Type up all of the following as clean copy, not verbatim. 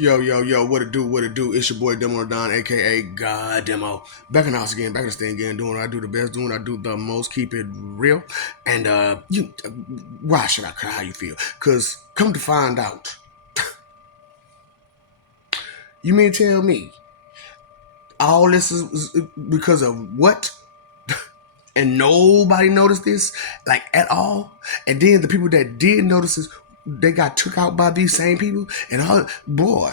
Yo, what it do? It's your boy Demo Don, aka God Demo. Back in the house again, back in the stand again, doing what I do the best, doing what I do the most, keep it real. And why should I care how you feel? Cause come to find out, you mean tell me all this is because of what? And nobody noticed this, like at all. And then the people that did notice this, they got took out by these same people. And all boy,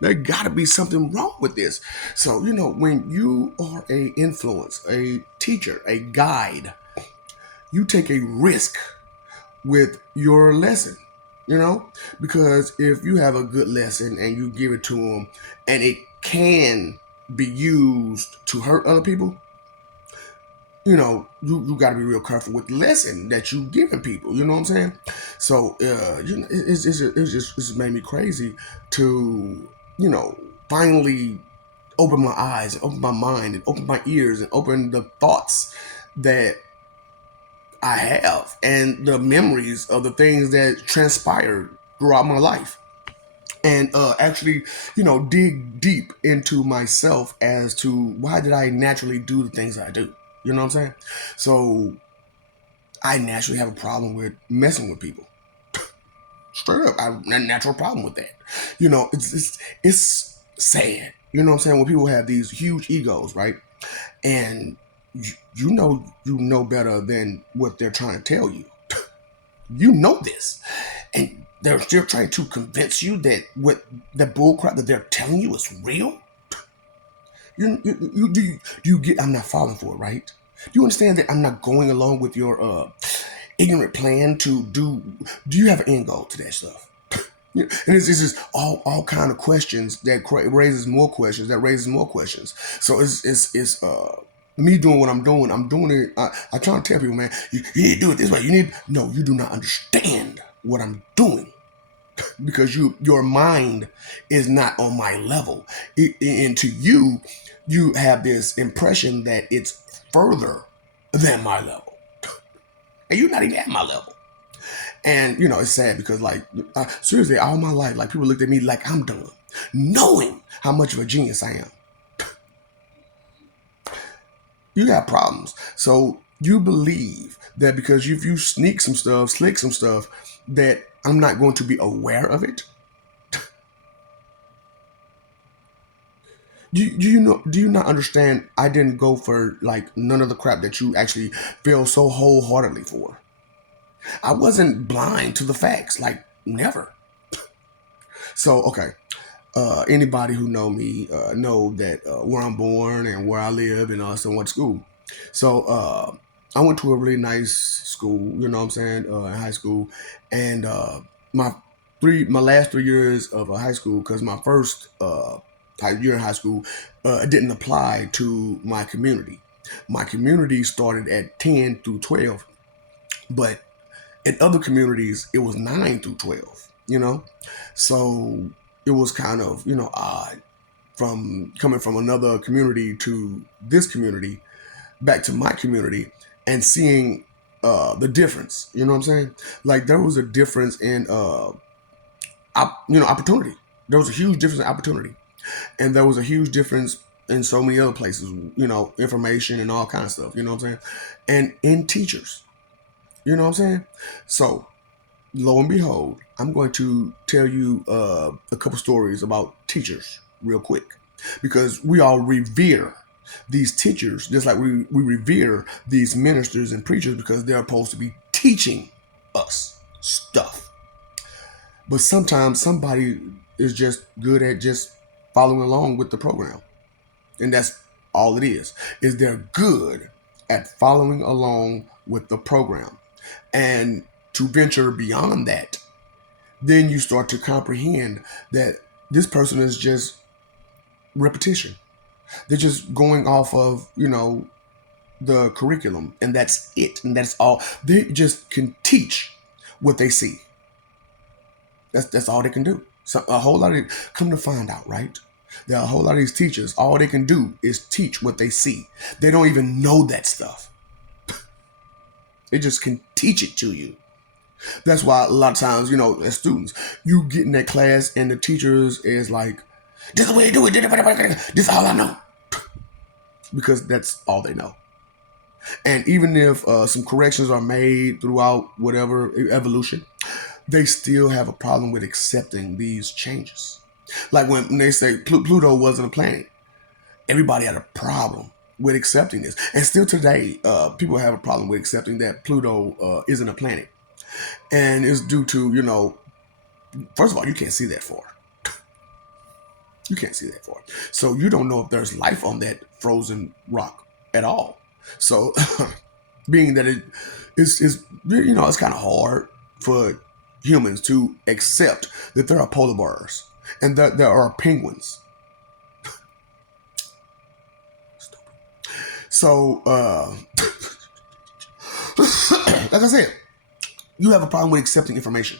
there gotta be something wrong with this. So, when you are a influence, a teacher, a guide, you take a risk with your lesson, because if you have a good lesson and you give it to them and it can be used to hurt other people, you got to be real careful with the lesson that you giving people. You know what I'm saying? So, it's just made me crazy to, finally open my eyes, and open my mind, and open my ears, and open the thoughts that I have and the memories of the things that transpired throughout my life. And actually, dig deep into myself as to why did I naturally do the things I do. You know what I'm saying? So I naturally have a problem with messing with people. Straight up, I have a natural problem with that. It's sad. You know what I'm saying? When people have these huge egos, right? And you know better than what they're trying to tell you. You know this, and they're still trying to convince you that what the bullcrap that they're telling you is real. You get? I'm not falling for it, right? You understand that I'm not going along with your ignorant plan to do. Do you have an end goal to that stuff? And it's just all kind of questions that raises more questions. That raises more questions. So it's me doing what I'm doing. I'm doing it. I try to tell people, man, you need to do it this way. No, you do not understand what I'm doing because your mind is not on my level. And to you, you have this impression that it's further than my level, and you're not even at my level. And it's sad because seriously, all my life, like people looked at me like I'm dumb, knowing how much of a genius I am. You got problems. So you believe that because if you slick some stuff, that I'm not going to be aware of it. Do you not understand? I didn't go for like none of the crap that you actually feel so wholeheartedly for. I wasn't blind to the facts, like never. So okay, anybody who know me know that where I'm born and where I live and also went to school. So I went to a really nice school, you know what I'm saying, in high school, and my my last 3 years of high school, because my first year in high school didn't apply to my community. My community started at 10 through 12, but in other communities it was 9 through 12. So it was kind of odd from coming from another community to this community back to my community and seeing the difference. You know what I'm saying? Like there was a difference in opportunity. There was a huge difference in opportunity, and there was a huge difference in so many other places. Information and all kind of stuff. You know what I'm saying? And in teachers. You know what I'm saying? So lo and behold, I'm going to tell you a couple stories about teachers real quick, because we all revere these teachers just like we revere these ministers and preachers because they're supposed to be teaching us stuff. But sometimes somebody is just good at just following along with the program. And that's all it is they're good at following along with the program. And to venture beyond that, then you start to comprehend that this person is just repetition. They're just going off of, the curriculum, and that's it. And that's all. They just can teach what they see. That's all they can do. So a whole lot of come to find out, right? There are a whole lot of these teachers, all they can do is teach what they see. They don't even know that stuff. They just can teach it to you. That's why a lot of times, as students, you get in that class and the teachers is like, this is the way you do it. This is all I know. Because that's all they know. And even if some corrections are made throughout whatever evolution, they still have a problem with accepting these changes. Like when they say Pluto wasn't a planet, everybody had a problem with accepting this. And still today, people have a problem with accepting that Pluto isn't a planet. And it's due to, first of all, you can't see that far. You can't see that far. So you don't know if there's life on that frozen rock at all. So being that it's it's kind of hard for humans to accept that there are polar bears and that there are penguins. So like I said, you have a problem with accepting information.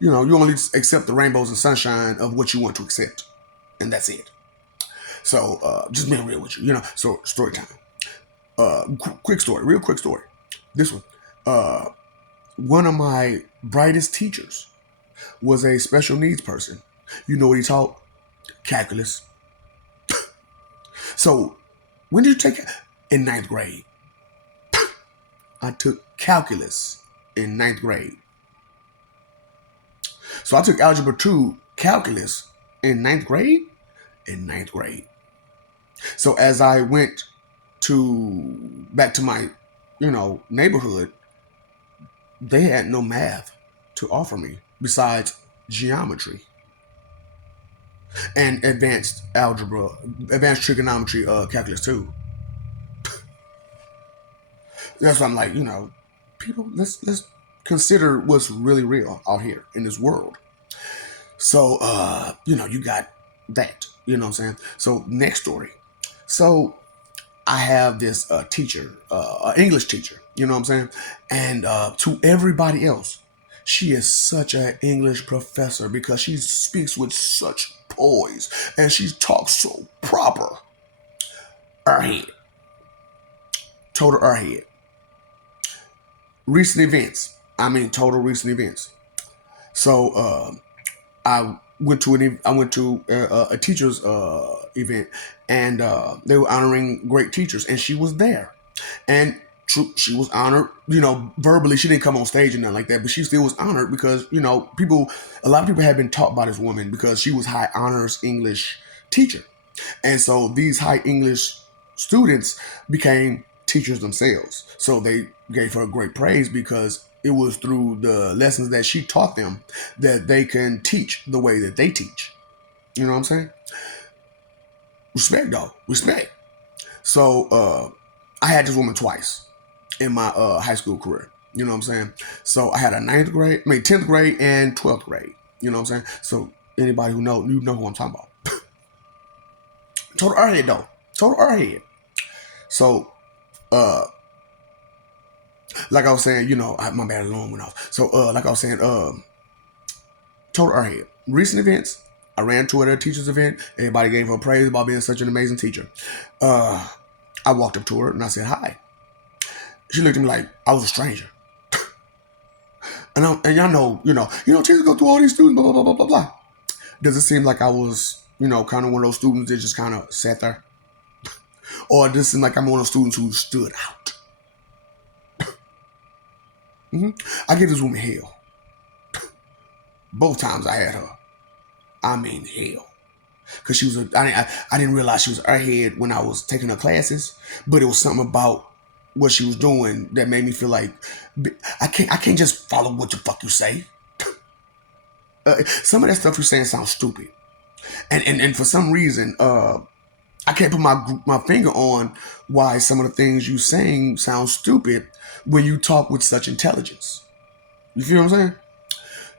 You only accept the rainbows and sunshine of what you want to accept, and that's it. So just being real with you, So story time. Quick story, real quick story. This one. One of my brightest teachers was a special needs person. You know what he taught? Calculus. So when did you take it? In ninth grade. I took calculus in ninth grade. So I took algebra 2 calculus in ninth grade. In ninth grade. So as I went back to my, neighborhood, they had no math to offer me besides geometry and advanced algebra, advanced trigonometry, calculus 2. That's why I'm like, people, let's consider what's really real out here in this world. So, you got that, you know what I'm saying? So next story. So I have this teacher, English teacher, you know what I'm saying? And to everybody else, she is such an English professor because she speaks with such poise and she talks so proper. Airhead. Total airhead. Recent events. I mean, total recent events. So I went to a teacher's event, and they were honoring great teachers, and she was there, and she was honored. Verbally, she didn't come on stage and nothing like that, but she still was honored because a lot of people had been taught by this woman because she was high honors English teacher, and so these high English students became teachers themselves. So they gave her great praise because it was through the lessons that she taught them that they can teach the way that they teach. You know what I'm saying? Respect, though. Respect. So I had this woman twice in my high school career. You know what I'm saying? So I had a 10th grade and 12th grade. You know what I'm saying? So anybody who you know who I'm talking about. Total airhead, though. Total airhead. So like I was saying, my bad alarm went off. So, like I was saying, total airhead. Recent events, I ran to a teacher's event. Everybody gave her praise about being such an amazing teacher. I walked up to her and I said, hi. She looked at me like I was a stranger. and y'all know, teachers go through all these students, blah, blah, blah, blah, blah. Does it seem like I was, kind of one of those students that just kind of sat there? Or does it seem like I'm one of those students who stood out? I give this woman hell. Both times I had her. I mean hell. Because she was I didn't realize she was airhead when I was taking her classes, but it was something about what she was doing that made me feel like I can't just follow what the fuck you say. Some of that stuff you're saying sounds stupid. And for some reason, I can't put my finger on why some of the things you saying sound stupid when you talk with such intelligence. You feel what I'm saying?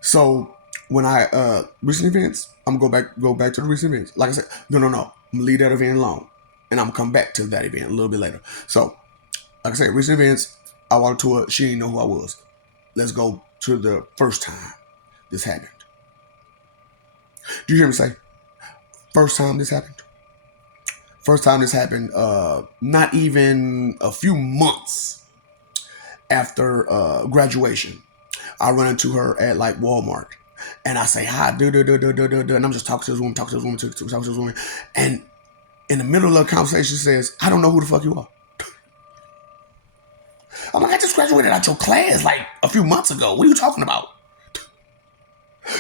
So when I recent events, I'm gonna go back to the recent events. Like I said, no. I'm gonna leave that event alone, and I'm gonna come back to that event a little bit later. So, like I said, recent events. I walked to her. She didn't know who I was. Let's go to the first time this happened. Do you hear me say? First time this happened. First time this happened. Not even a few months after graduation. I run into her at like Walmart, and I say hi, and I'm just talking to this woman, talking to this woman, and in the middle of the conversation, she says, "I don't know who the fuck you are." I'm like, "I just graduated out your class like a few months ago. What are you talking about?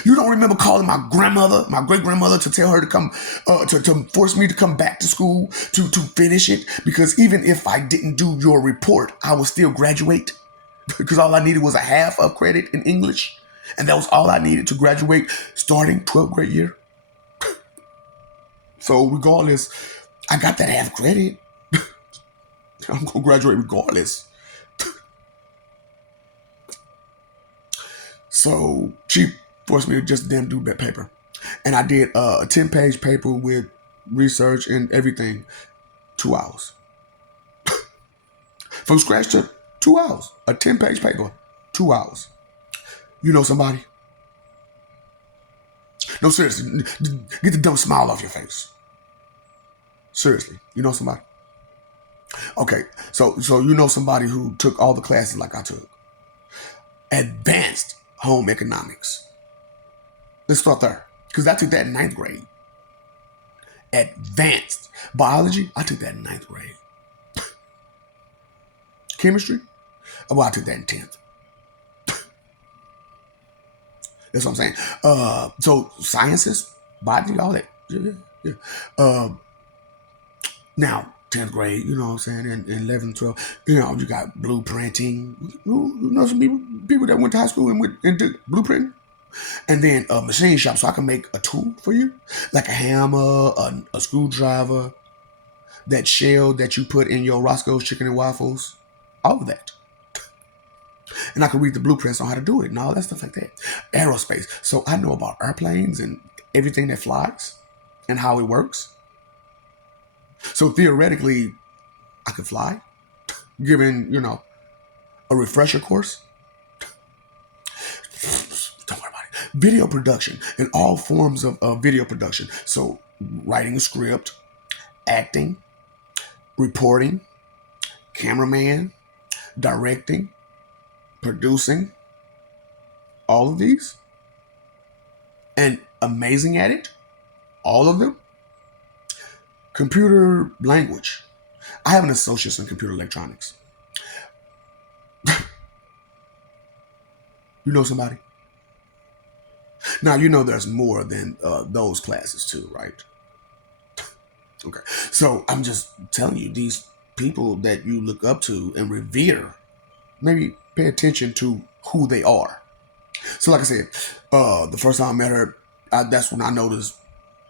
You don't remember calling my grandmother, my great grandmother, to tell her to come, to force me to come back to school to finish it? Because even if I didn't do your report, I would still graduate. Because all I needed was a half of credit in English, and that was all I needed to graduate starting 12th grade year. So regardless, I got that half credit. I'm gonna graduate regardless." So she forced me to just then do that paper. And I did a 10-page paper with research and everything, 2 hours. From scratch to 2 hours. A 10-page paper, 2 hours. You know somebody? No, seriously, get the dumb smile off your face. Seriously, you know somebody? Okay, so you know somebody who took all the classes like I took. Advanced home economics. Let's start there. Because I took that in 9th grade. Advanced biology, I took that in 9th grade. Chemistry, well, I took that in 10th. That's what I'm saying. So sciences, botany, all that. Yeah. Now, 10th grade, you know what I'm saying, and 11th, 12th, you know, you got blueprinting. You know some people that went to high school and did blueprinting. And then a machine shop, so I can make a tool for you, like a hammer, a screwdriver, that shell that you put in your Roscoe's chicken and waffles, all of that. And I can read the blueprints on how to do it and all that stuff like that. Aerospace, so I know about airplanes and everything that flies and how it works. So theoretically, I could fly, given, you know, a refresher course. Don't worry about it. Video production and all forms of video production. So writing a script, acting, reporting, cameraman, directing, producing, all of these. And amazing at it, all of them. Computer language. I have an associate's in computer electronics. You know somebody? Now, you know there's more than those classes too, right? Okay. So I'm just telling you, these people that you look up to and revere, maybe pay attention to who they are. So like I said, the first time I met her, that's when I noticed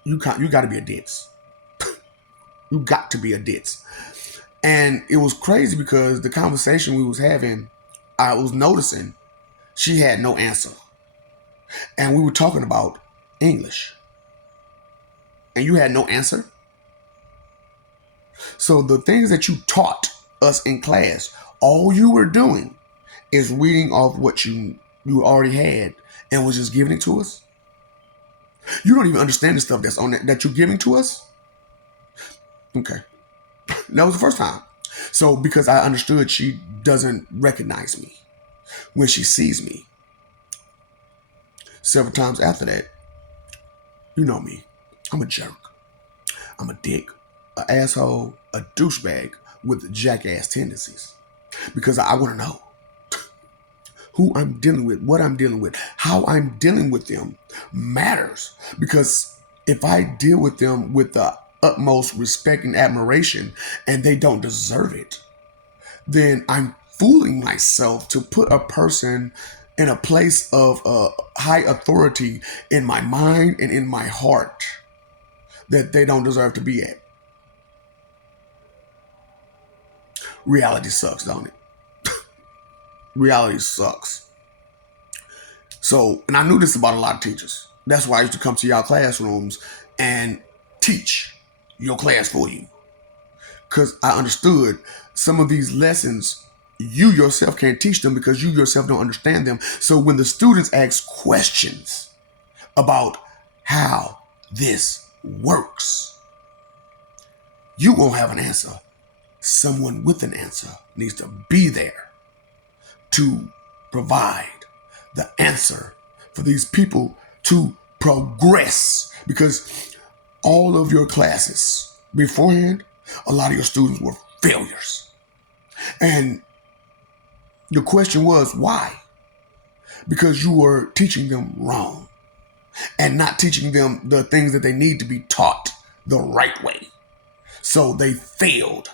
you got to be a ditz. You got to be a ditz. And it was crazy because the conversation we was having, I was noticing she had no answer. And we were talking about English. And you had no answer. So the things that you taught us in class, all you were doing is reading off what you already had and was just giving it to us. You don't even understand the stuff that's on that you're giving to us. Okay. That was the first time. So because I understood she doesn't recognize me when she sees me. Several times after that, you know me. I'm a jerk. I'm a dick, an asshole, a douchebag with jackass tendencies. Because I want to know who I'm dealing with, what I'm dealing with, how I'm dealing with them matters. Because if I deal with them with the utmost respect and admiration and they don't deserve it, then I'm fooling myself to put a person in a place of high authority in my mind and in my heart that they don't deserve to be at. Reality sucks, don't it? Reality sucks. So, and I knew this about a lot of teachers. That's why I used to come to y'all classrooms and teach your class for you. Because I understood some of these lessons, you yourself can't teach them because you yourself don't understand them. So when the students ask questions about how this works, you won't have an answer. Someone with an answer needs to be there to provide the answer for these people to progress, because all of your classes beforehand, a lot of your students were failures. And the question was, why? Because you were teaching them wrong and not teaching them the things that they need to be taught the right way. So they failed,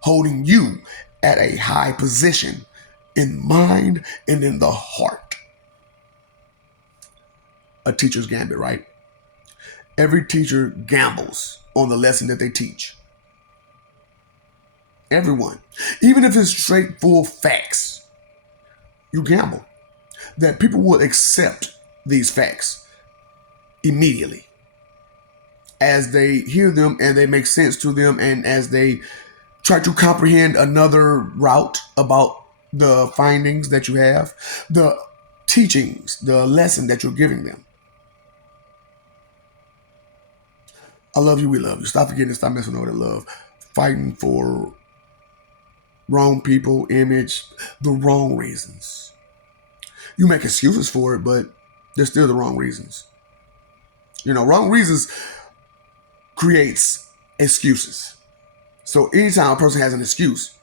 holding you at a high position in mind and in the heart. A teacher's gambit, right? Every teacher gambles on the lesson that they teach. Everyone. Even if it's straight full facts, you gamble that people will accept these facts immediately as they hear them and they make sense to them, and as they try to comprehend another route about the findings that you have, the teachings, the lesson that you're giving them. I love you, we love you. Stop forgetting, stop messing over that love. Fighting for wrong people, image, the wrong reasons. You make excuses for it, but they're still the wrong reasons. Wrong reasons creates excuses. So anytime a person has an excuse,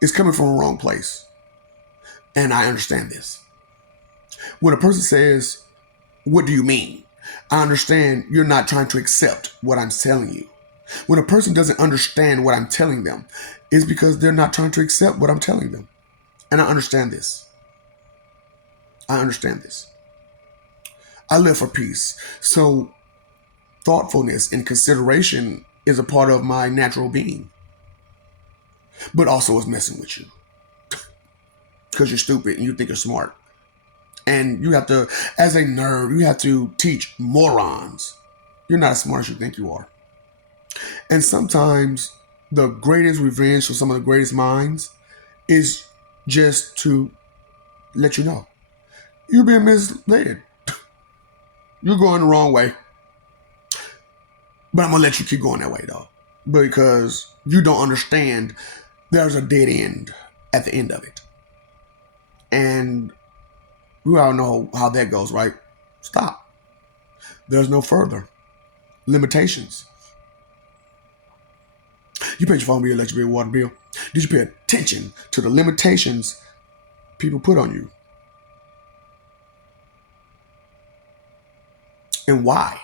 it's coming from a wrong place. And I understand this. When a person says, "What do you mean?" I understand you're not trying to accept what I'm telling you. When a person doesn't understand what I'm telling them, it's because they're not trying to accept what I'm telling them. And I understand this. I understand this. I live for peace. So thoughtfulness and consideration is a part of my natural being. But also it's messing with you. Because you're stupid and you think you're smart. And you have to, as a nerd, you have to teach morons. You're not as smart as you think you are. And sometimes the greatest revenge for some of the greatest minds is just to let you know you're being misled. You're going the wrong way. But I'm going to let you keep going that way, though. Because you don't understand there's a dead end at the end of it. And we all know how that goes, right? Stop. There's no further limitations. You paid your phone bill, electric bill, water bill. Did you pay attention to the limitations people put on you? And why?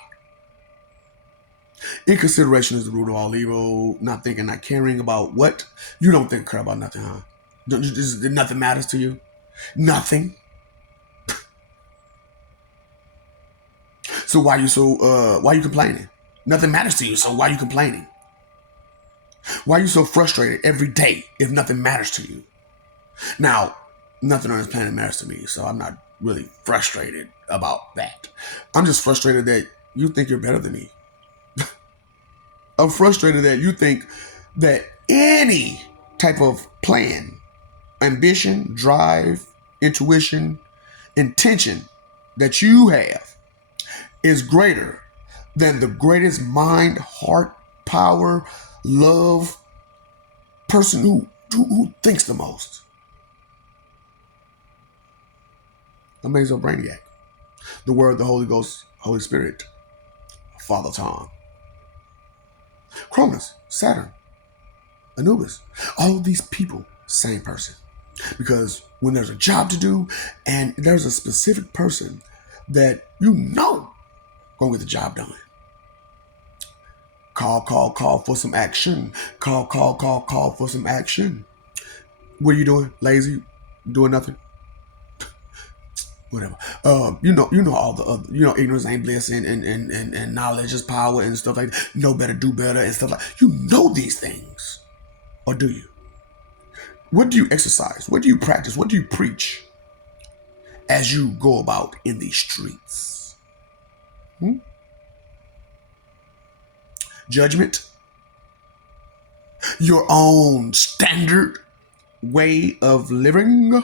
Inconsideration is the root of all evil. Not thinking, not caring about what? You don't think care about nothing, huh? Nothing matters to you? Nothing? So why you complaining? Nothing matters to you, so why are you complaining? Why are you so frustrated every day if nothing matters to you? Now, nothing on this planet matters to me, so I'm not really frustrated about that. I'm just frustrated that you think you're better than me. I'm frustrated that you think that any type of plan, ambition, drive, intuition, intention that you have is greater than the greatest mind, heart, power, love person who thinks the most. Amazing Brainiac. The Word, the Holy Ghost, Holy Spirit, Father Tom, Cronus, Saturn, Anubis. All of these people, same person. Because when there's a job to do and there's a specific person that gonna get the job done. Call for some action. Call for some action. What are you doing? Lazy? Doing nothing? Whatever. You know all the other, ignorance ain't bliss and knowledge is power and stuff like that. Know better, do better and stuff like that. You know these things. Or do you? What do you exercise? What do you practice? What do you preach as you go about in these streets? Judgment? Your own standard way of living?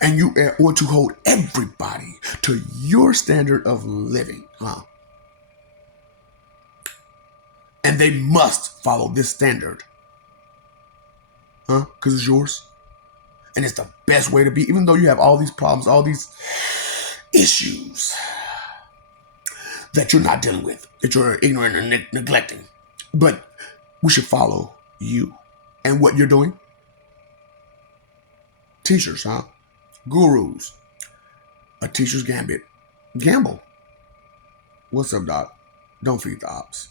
And you want to hold everybody to your standard of living, huh? And they must follow this standard, huh? Because it's yours. And it's the best way to be, even though you have all these problems, all these issues that you're not dealing with, that you're ignorant and neglecting. But we should follow you and what you're doing. Teachers, huh? Gurus. A teacher's gambit. Gamble. What's up, Doc? Don't feed the ops.